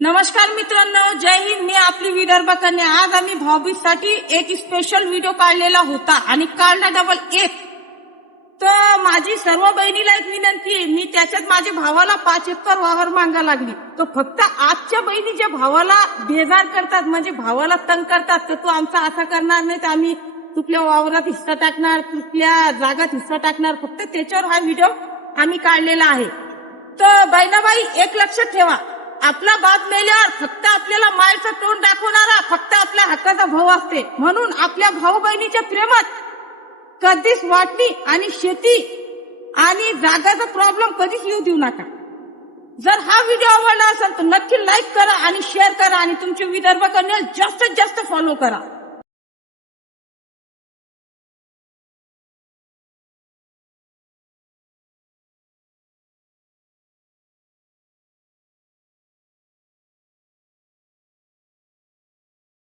नमस्कार मित्रांनो, जय हिंद. मी आपली विदर्भ कन्या. आज आम्ही भाऊबीजसाठी एक स्पेशल व्हिडिओ काढलेला होता आणि काढला डबल एक. तर माझी सर्व बहिणीला एक विनंती आहे, मी त्याच्यात माझ्या भावाला 5 एकर वावर मागा लागली. तो फक्त आजच्या बहिणी ज्या भावाला बेजार करतात, म्हणजे भावाला तंग करतात, तर तू आमचा असा करणार नाही, तर आम्ही तुपल्या वावरात हिस्सा टाकणार, तुपल्या जागात हिस्सा टाकणार, फक्त त्याच्यावर हा व्हिडिओ आम्ही काढलेला आहे. तर बहिणाबाई, एक लक्षात ठेवा, आपला बाप मेल्यावर फक्त आपल्याला मायचं तोंड दाखवणारा फक्त आपल्या हक्काचा भाऊ असते. म्हणून आपल्या भाऊ बहिणीच्या प्रेमात कधीच वाटणी आणि शेती आणि जागाचा प्रॉब्लेम कधीच येऊ देऊ नका. जर हा व्हिडिओ आवडला असेल तर नक्की लाईक करा आणि शेअर करा आणि तुमचे विदर्भ कन्या जास्तीत जास्त फॉलो करा.